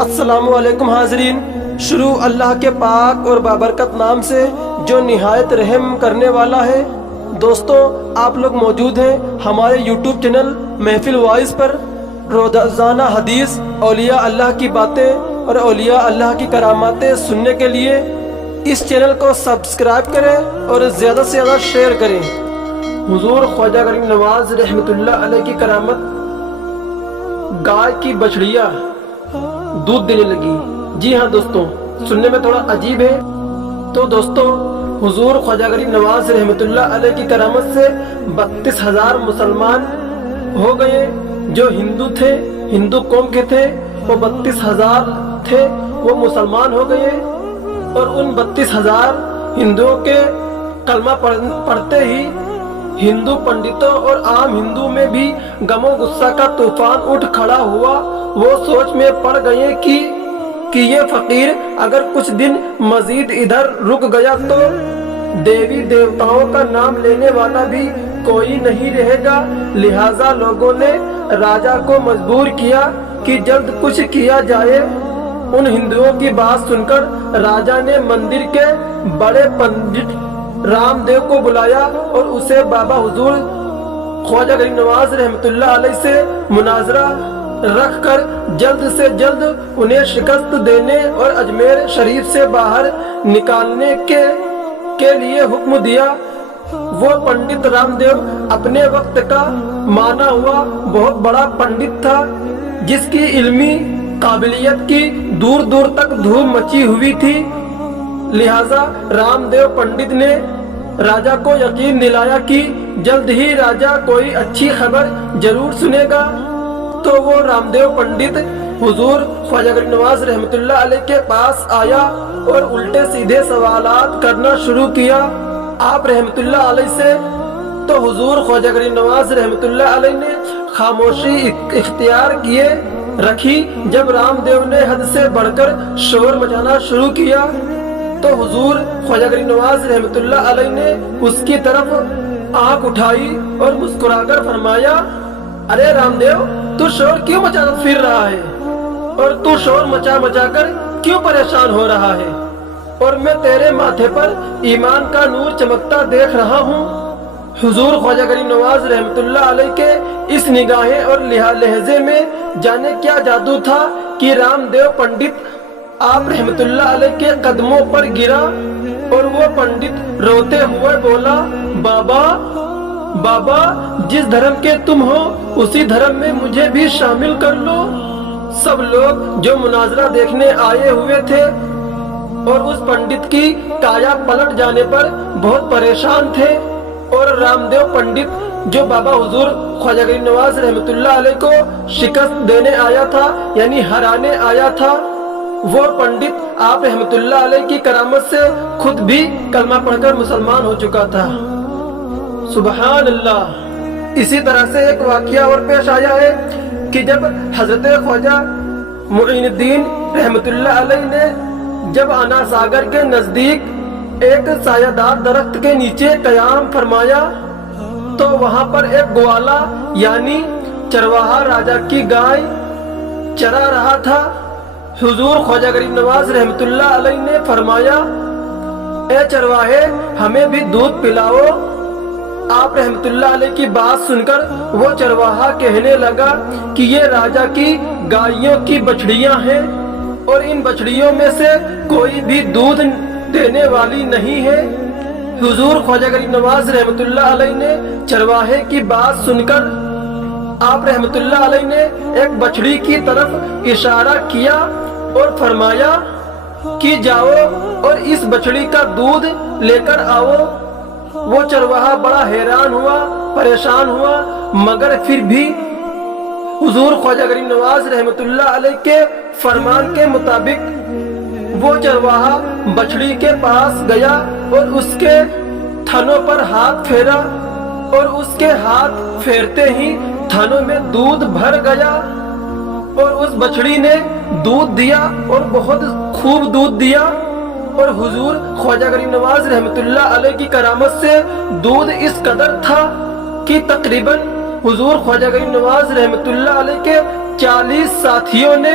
السلام علیکم حاضرین، شروع اللہ کے پاک اور بابرکت نام سے جو نہایت رحم کرنے والا ہے۔ دوستوں، آپ لوگ موجود ہیں ہمارے یوٹیوب چینل محفل وائس پر۔ روزانہ حدیث، اولیاء اللہ کی باتیں اور اولیاء اللہ کی کراماتیں سننے کے لیے اس چینل کو سبسکرائب کریں اور زیادہ سے زیادہ شیئر کریں۔ حضور خواجہ غریب نواز رحمۃ اللہ علیہ کی کرامت، گائے کی بچڑیاں دودھ دینے لگی۔ جی ہاں دوستوں، سننے میں تھوڑا عجیب ہے۔ تو دوستوں، حضور خواجہ غریب نواز رحمۃ اللہ علیہ کی کرامت سے 32,000 مسلمان ہو گئے۔ جو ہندو تھے، ہندو قوم کے تھے، وہ 32,000 تھے، وہ مسلمان ہو گئے۔ اور ان 32,000 ہندوؤں کے کلمہ پڑھتے ہی ہندو پنڈتوں اور عام ہندو میں بھی غم و غصہ کا طوفان اٹھ کھڑا ہوا۔ وہ سوچ میں پڑ گئے کہ یہ فقیر اگر کچھ دن مزید ادھر رک گیا تو دیوی دیوتاؤں کا نام لینے والا بھی کوئی نہیں رہے گا۔ لہٰذا لوگوں نے راجا کو مجبور کیا کہ جلد کچھ کیا جائے۔ ان ہندوؤں کی بات سن کر راجا نے مندر کے بڑے پنڈت رام دیو کو بلایا اور اسے بابا حضور خواجہ غریب نواز رحمۃ اللہ علیہ سے مناظرہ رکھ کر جلد سے جلد انہیں شکست دینے اور اجمیر شریف سے باہر نکالنے کے لیے حکم دیا۔ وہ پنڈت رام دیو اپنے وقت کا مانا ہوا بہت بڑا پنڈت تھا، جس کی علمی قابلیت کی دور دور تک دھوم مچی ہوئی تھی۔ لہذا رام دیو پنڈت نے راجا کو یقین دلایا کہ جلد ہی راجا کوئی اچھی خبر ضرور سنے گا۔ تو وہ رام دیو پنڈت حضور خواجہ غریب نواز رحمۃ اللہ علیہ کے پاس آیا اور الٹے سیدھے سوالات کرنا شروع کیا آپ رحمۃ اللہ علیہ سے۔ تو حضور خواجہ غریب نواز رحمۃ اللہ علیہ نے خاموشی اختیار کیے رکھی۔ جب رام دیو نے حد سے بڑھ کر شور مچانا شروع کیا تو حضور خواجہ غریب نواز رحمۃ اللہ علیہ نے اس کی طرف آنکھ اٹھائی اور مسکرا کر فرمایا، ارے رام دیو، تو شور کیوں مچاتا پھر رہا ہے؟ اور تو شور مچا مچا کر کیوں پریشان ہو رہا ہے؟ اور میں تیرے ماتھے پر ایمان کا نور چمکتا دیکھ رہا ہوں۔ حضور خواجہ غریب نواز رحمۃ اللہ علیہ کے اس نگاہیں اور لہجے میں جانے کیا جادو تھا کہ رام دیو پنڈت آپ رحمۃ اللہ علیہ کے قدموں پر گرا اور وہ پنڈت روتے ہوئے بولا، بابا، جس دھرم کے تم ہو اسی دھرم میں مجھے بھی شامل کر لو۔ سب لوگ جو مناظرہ دیکھنے آئے ہوئے تھے اور اس پنڈت کی کایا پلٹ جانے پر بہت پریشان تھے، اور رام دیو پنڈت جو بابا حضور خواجہ غریب نواز رحمۃ اللہ علیہ کو شکست دینے آیا تھا، یعنی ہرانے آیا تھا، وہ پنڈت آپ رحمۃ اللہ علیہ کی کرامت سے خود بھی کلمہ پڑھ کر مسلمان ہو چکا تھا۔ سبحان اللہ۔ اسی طرح سے ایک واقعہ اور پیش آیا ہے کہ جب حضرت خواجہ معین الدین رحمۃ اللہ علیہ نے جب انا ساگر کے نزدیک ایک سایہ دار درخت کے نیچے قیام فرمایا تو وہاں پر ایک گوالا یعنی چرواہا راجا کی گائے چرا رہا تھا۔ حضور خواجہ غریب نواز رحمۃ اللہ علیہ نے فرمایا، اے چرواہے، ہمیں بھی دودھ پلاؤ۔ آپ رحمۃ اللہ علیہ کی بات سن کر وہ چرواہا کہنے لگا کہ یہ راجا کی گائیوں کی بچڑیاں ہیں اور ان بچڑیوں میں سے کوئی بھی دودھ دینے والی نہیں ہے۔ حضور خواجہ غریب نواز رحمۃ اللہ علیہ نے چرواہے کی بات سن کر آپ رحمۃ اللہ علیہ نے ایک بچڑی کی طرف اشارہ کیا اور فرمایا کہ جاؤ اور اس بچڑی کا دودھ لے کر آؤ۔ وہ چرواہا بڑا حیران ہوا، پریشان ہوا، مگر پھر بھی حضور خواجہ غریب نواز رحمۃ اللہ علیہ کے فرمان کے مطابق وہ چرواہا بچڑی کے پاس گیا اور اس کے تھنوں پر ہاتھ پھیرا، اور اس کے ہاتھ پھیرتے ہی تھنوں میں دودھ بھر گیا، اور اس بچڑی نے دودھ دیا اور بہت خوب دودھ دیا۔ اور حضور خواجہ غریب نواز رحمۃ اللہ علیہ کی کرامت سے دودھ اس قدر تھا کہ تقریباً حضور خواجہ غریب نواز رحمۃ اللہ علیہ کے 40 ساتھیوں نے